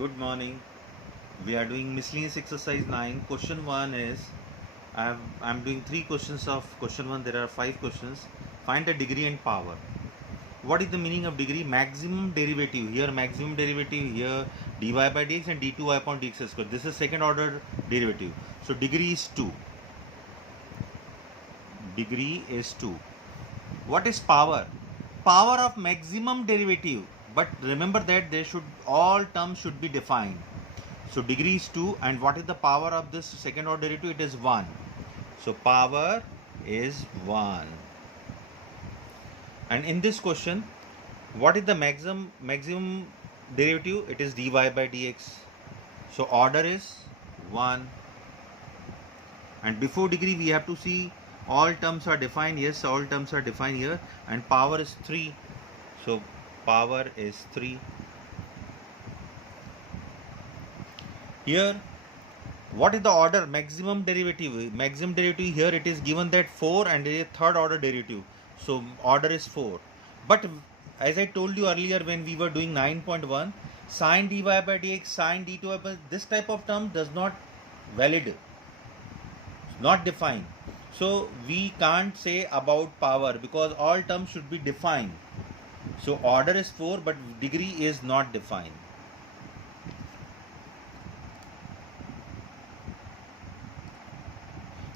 Good morning. We are doing miscellaneous exercise 9. Question 1 is I'm doing 3 questions of question 1. There are 5 questions. Find the degree and power. What is the meaning of degree? Maximum derivative. Here maximum derivative, here dy by dx and d2y upon dx square. This is second order derivative. So degree is 2. Degree is 2. What is power? Power of maximum derivative. But remember that all terms should be defined. So degree is 2, and what is the power of this second order derivative? It is 1. So power is 1. And in this question, what is the maximum derivative? It is dy by dx. So order is 1. And before degree we have to see all terms are defined. Yes, all terms are defined here, and power is 3. So power is 3. Here, what is the order? Maximum derivative. Maximum derivative here it is given that 4 and a third order derivative. So order is 4. But as I told you earlier when we were doing 9.1, sin dy by dx, sin d2 by this type of term does not valid, not defined. So we can't say about power because all terms should be defined. So order is 4 but degree is not defined.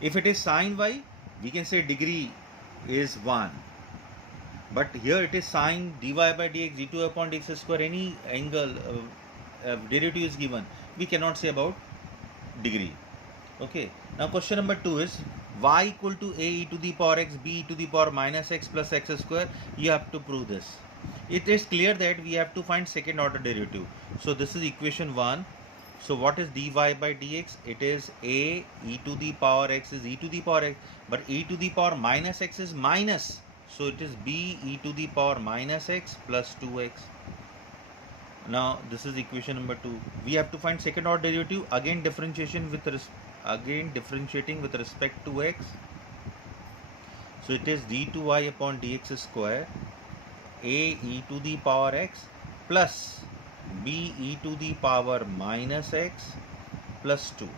If it is sin y, we can say degree is 1. But here it is sin dy by dx, d2 upon dx square, any angle derivative is given. We cannot say about degree. Okay. Now question number 2 is y equal to a e to the power x, b e to the power minus x plus x square. You have to prove this. It is clear that we have to find second order derivative. So this is equation 1. So what is dy by dx? It is a e to the power x is e to the power x, but e to the power minus x is minus. So it is b e to the power minus x plus 2x. Now this is equation number 2. We have to find second order derivative. Again differentiating with respect to x. So it is d2y upon dx square a e to the power x plus b e to the power minus x plus 2.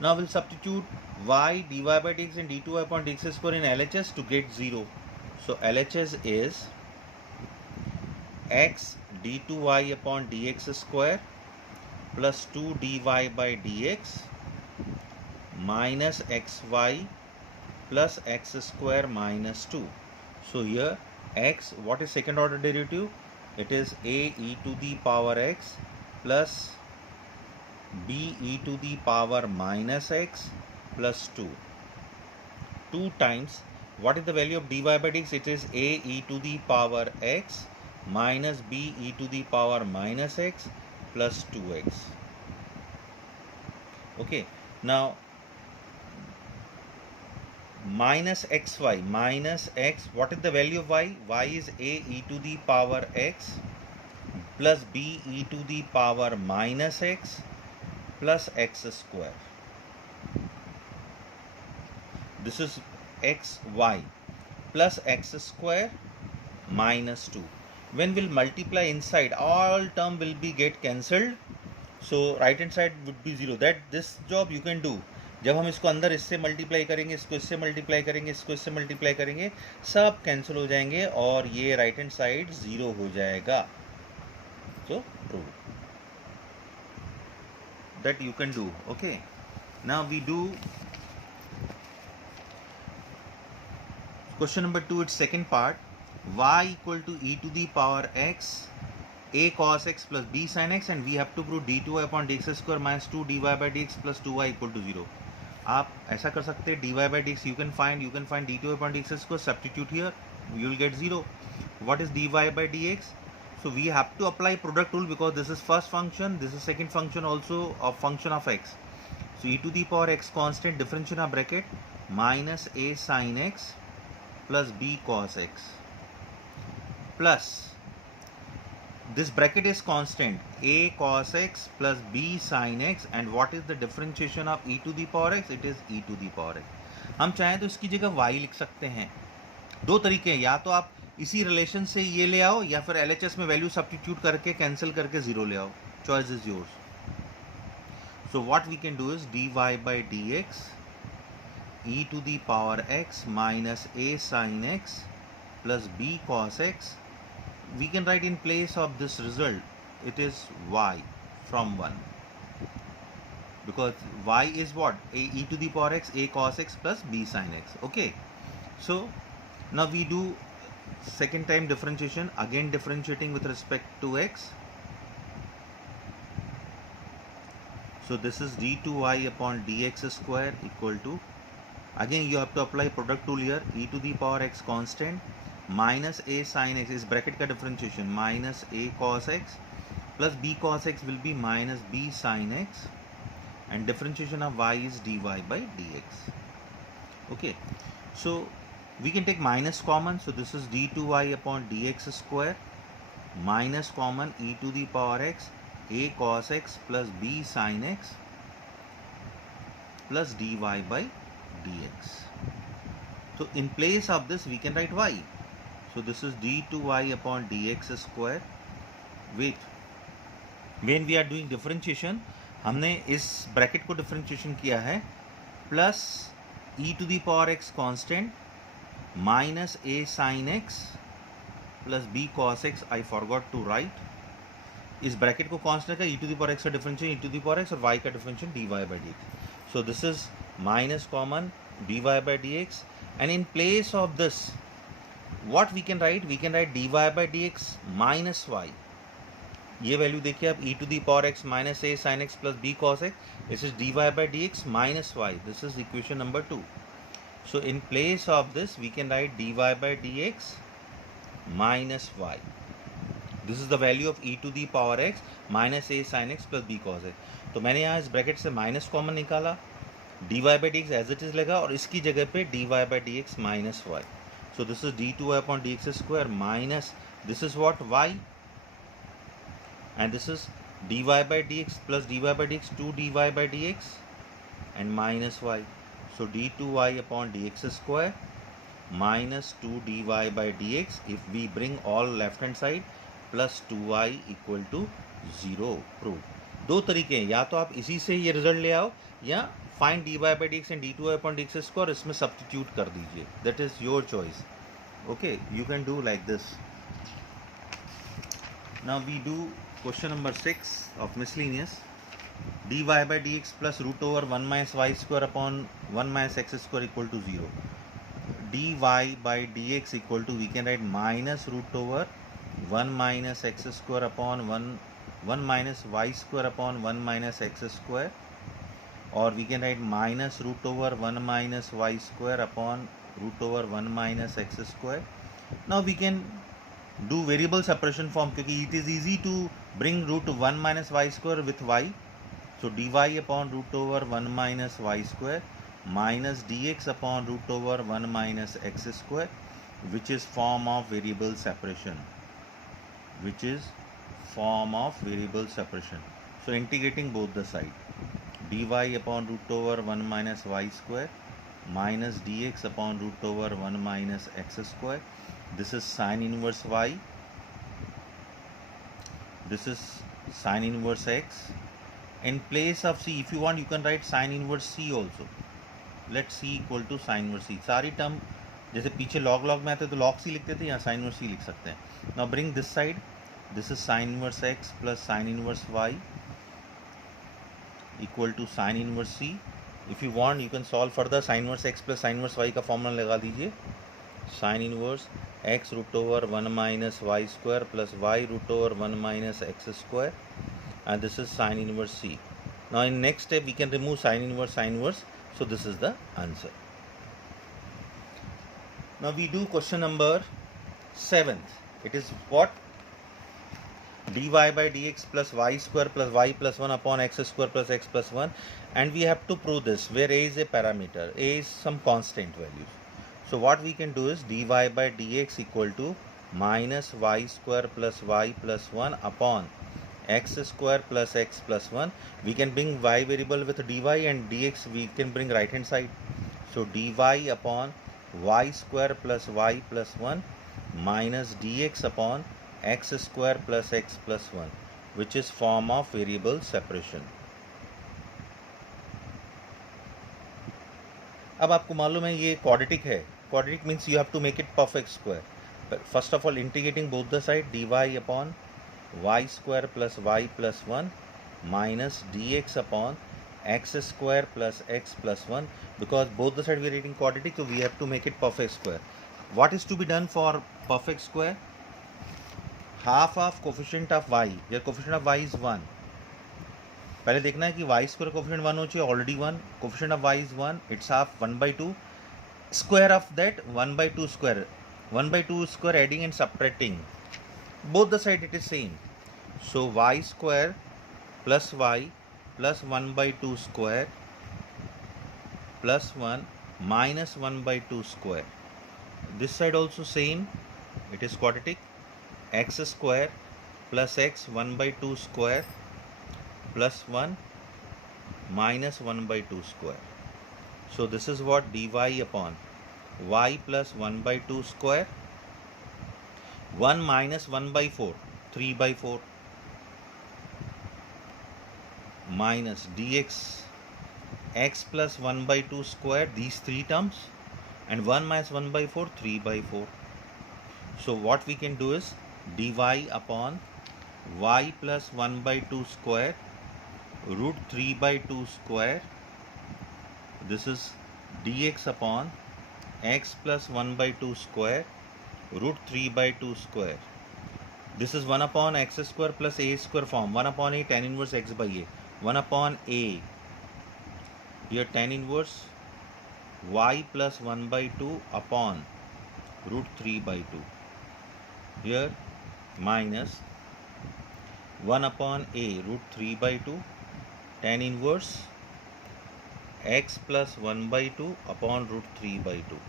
Now we'll substitute y dy by dx and d2y upon dx square in LHS to get 0. So LHS is x d2y upon dx square plus 2 dy by dx minus xy plus x square minus 2. So here x, what is second order derivative? It is a e to the power x plus b e to the power minus x plus 2. 2 times, what is the value of dy by dx? It is a e to the power x minus b e to the power minus x plus 2x. Okay, now minus xy minus x, what is the value of y? Y is a e to the power x plus b e to the power minus x plus x square. This is xy plus x square minus 2. When we'll multiply inside, all term will be get cancelled. So right hand side would be 0. That this job you can do. जब हम इसको अंदर इससे multiply करेंगे, इसको इससे multiply करेंगे, इसको इससे मल्टीप्लाई करेंगे, सब कैंसिल हो जाएंगे और ये राइट हैंड साइड 0 हो जाएगा. So true. That you can do. Okay. Now we do question number 2. Its second part. Y equal to e to the power x a cos x plus b sin x, and we have to prove d2y upon dx square minus 2 dy by dx plus 2y equal to 0. आप ऐसा कर सकते हैं dy by dx you can find d2y upon dx square, substitute here, you will get 0. What is dy by dx? So we have to apply product rule because this is first function, this is second function also of function of x. So e to the power x constant, differentiation of bracket, minus a sin x plus b cos x plus this bracket is constant a cos x plus b sin x, and what is the differentiation of e to the power x? It is e to the power x. हम चाहें तो इसकी जगह y लिख सकते हैं. दो तरीके हैं, या तो आप इसी रिलेशन से ये ले आओ या फिर LHS में वैल्यू सब्स्टिट्यूट करके कैंसिल करके 0 ले आओ. choice is yours. So what we can do is dy by dx e to the power x minus a sin x plus b cos x. We can write in place of this result, it is y from 1, because y is what? E to the power x, a cos x plus b sin x. Okay, so now we do second time differentiation, again differentiating with respect to x. So this is d2y upon dx square equal to, again you have to apply product rule here, e to the power x constant minus a sin x is bracket ka differentiation, minus a cos x plus b cos x will be minus b sin x, and differentiation of y is dy by dx. Okay, so we can take minus common, so this is d2y upon dx square minus common e to the power x a cos x plus b sin x plus dy by dx. So in place of this we can write y. So this is d2y upon dx square. Wait, when we are doing differentiation, हमने इस bracket को differentiation किया है plus e to the power x constant minus a sin x plus b cos x. I forgot to write. इस bracket को constant का e to the power x का differentiation e to the power x और y का differentiation dy by dx. So this is minus common dy by dx, and in place of this what we can write? We can write dy by dx minus y. ये value देखिए आप, e to the power x minus a sin x plus b cos x. This is dy by dx minus y. This is equation number 2. So in place of this we can write dy by dx minus y. This is the value of e to the power x minus a sin x plus b cos x. तो मैंने यहाँ इस bracket से minus common निकाला, dy by dx as it is लगा और इसकी जगह पे dy by dx minus y. So this is d2y upon dx square minus, this is what, y, and this is dy by dx plus dy by dx 2 dy by dx and minus y. So d2y upon dx square minus 2 dy by dx, if we bring all left hand side, plus 2y equal to 0. Prove. दो तरीके हैं, या तो आप इसी से ये result ले आओ या find dy by dx and d2y upon dx square इसमें सब्स्टिट्यूट कर दीजिए. That is your choice. Okay, you can do like this. Now we do question number 6 of miscellaneous. dy by dx plus root over 1 minus y square upon 1 minus x square equal to 0. dy by dx equal to, we can write minus root over 1 minus x square upon 1 minus y square upon 1 minus x square, or we can write minus root over 1 minus y square upon root over 1 minus x square. Now we can do variable separation form क्योंकि it is easy to bring root 1 minus y square with y. So dy upon root over 1 minus y square minus dx upon root over 1 minus x square, which is form of variable separation. Which is form of variable separation. So integrating both the side, dy upon root over 1 minus y square minus dx upon root over 1 minus x square. This is sin inverse y. This is sin inverse x. In place of c, if you want, you can write sin inverse c also. Let c equal to sin inverse c. सारी term जैसे पीछे log में आते तो log c लिखते थे, यहाँ sin inverse c लिख सकते हैं. Now bring this side. This is sin inverse x plus sin inverse y equal to sin inverse c. If you want, you can solve further. Sin inverse x plus sin inverse y का formula लगा दीजिए. Sin inverse x root over 1 minus y square plus y root over 1 minus x square, and this is sin inverse c. Now in next step we can remove sin inverse. So this is the answer. Now we do question number 7th. It is what? dy by dx plus y square plus y plus 1 upon x square plus x plus 1, and we have to prove this where a is a parameter, a is some constant values. So what we can do is dy by dx equal to minus y square plus y plus 1 upon x square plus x plus 1. We can bring y variable with dy, and dx we can bring right hand side. So dy upon y square plus y plus 1 minus dx upon x square plus x plus 1. which is form of variable separation. अब आपको मालूम है ये quadratic है. Quadratic means you have to make it perfect square. But first of all, integrating both the side, dy upon y square plus y plus 1 minus dx upon x square plus x plus 1, because both the side we are taking quadratic, so we have to make it perfect square. What is to be done for perfect square? Half of coefficient of y, your coefficient of y is 1. पहले देखना है कि y square coefficient 1 हो चाहिए, already 1. Coefficient of y is 1, it's half 1 by 2. Square of that 1 by 2 square. 1 by 2 square adding and subtracting. Both the side it is same. So y square plus y plus 1 by 2 square plus 1 minus 1 by 2 square. This side also same, it is quadratic. X square plus x 1 by 2 square plus 1 minus 1 by 2 square. So this is what dy upon y plus 1 by 2 square, 1 minus 1 by 4, 3 by 4, minus dx x plus 1 by 2 square, these three terms, and 1 minus 1 by 4, 3 by 4. So what we can do is dy upon y plus 1 by 2 square root 3 by 2 square, this is dx upon x plus 1 by 2 square root 3 by 2 square. This is 1 upon x square plus a square form, 1 upon a tan inverse x by a, 1 upon a, here tan inverse y plus 1 by 2 upon root 3 by 2, here minus 1 upon a root 3 by 2 tan inverse x plus 1 by 2 upon root 3 by 2.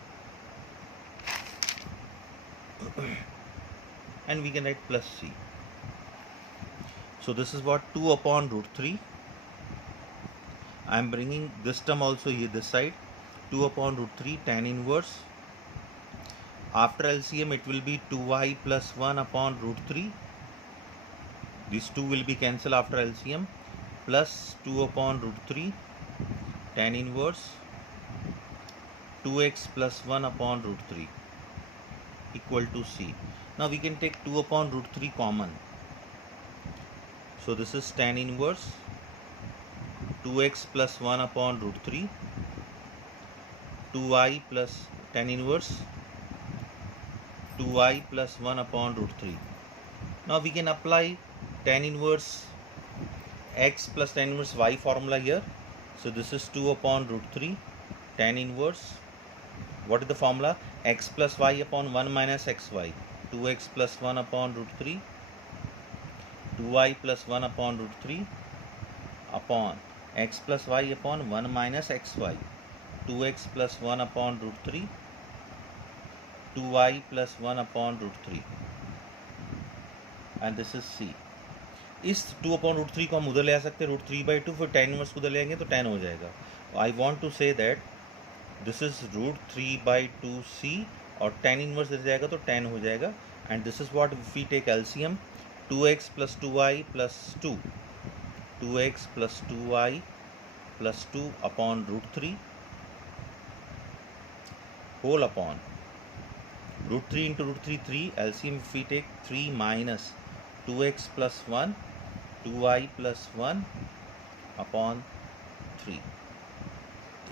And we can write plus c. So this is what 2 upon root 3. I am bringing this term also here this side, 2 upon root 3 tan inverse. After LCM it will be 2y plus 1 upon root 3. These 2 will be cancelled after LCM, plus 2 upon root 3 tan inverse 2x plus 1 upon root 3 equal to c. Now we can take 2 upon root 3 common. So this is tan inverse 2x plus 1 upon root 3, 2y plus tan inverse 2y plus 1 upon root 3. Now we can apply tan inverse x plus tan inverse y formula here. So this is 2 upon root 3 tan inverse, what is the formula? X plus y upon 1 minus xy, 2x plus 1 upon root 3, 2y plus 1 upon root 3 upon x plus y upon 1 minus xy, 2x plus 1 upon root 3, 2y plus 1 upon root 3, and this is c. इस 2 upon root 3 को हम उधर ले आ सकते हैं, root 3 by 2, फिर tan inverse को उधर ले आएंगे तो tan हो जाएगा. I want to say that this is root 3 by 2c और tan इनवर्स इधर जाएगा तो tan हो जाएगा. And this is what if we take LCM, 2x plus 2y plus 2, 2x plus 2y plus 2 upon root 3 whole upon root 3 into root 3, 3, LCM if we take 3 minus 2x plus 1, 2y plus 1 upon 3.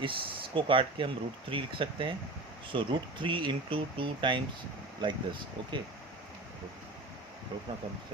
इसको काट के हम root 3 लिख सकते हैं. So root 3 into 2 times like this. Okay.